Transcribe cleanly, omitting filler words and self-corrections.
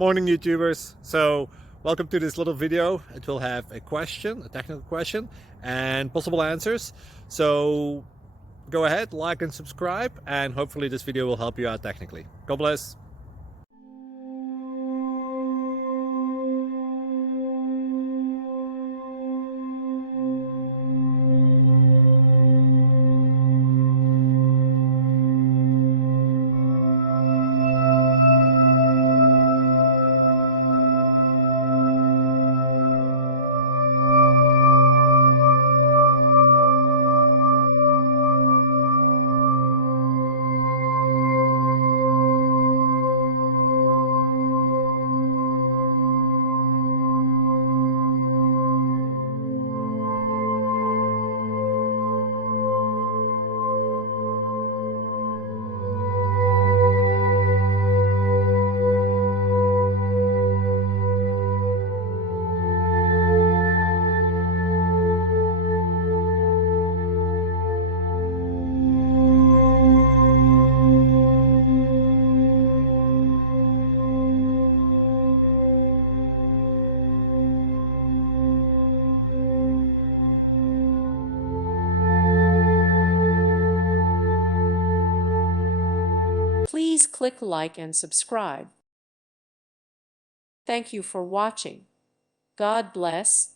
Morning, YouTubers. So welcome to this little video. It will have a question, a technical question, and possible answers. So go ahead, like and subscribe, and hopefully this video will help you out technically. God bless. Please click like and subscribe. Thank you for watching. God bless.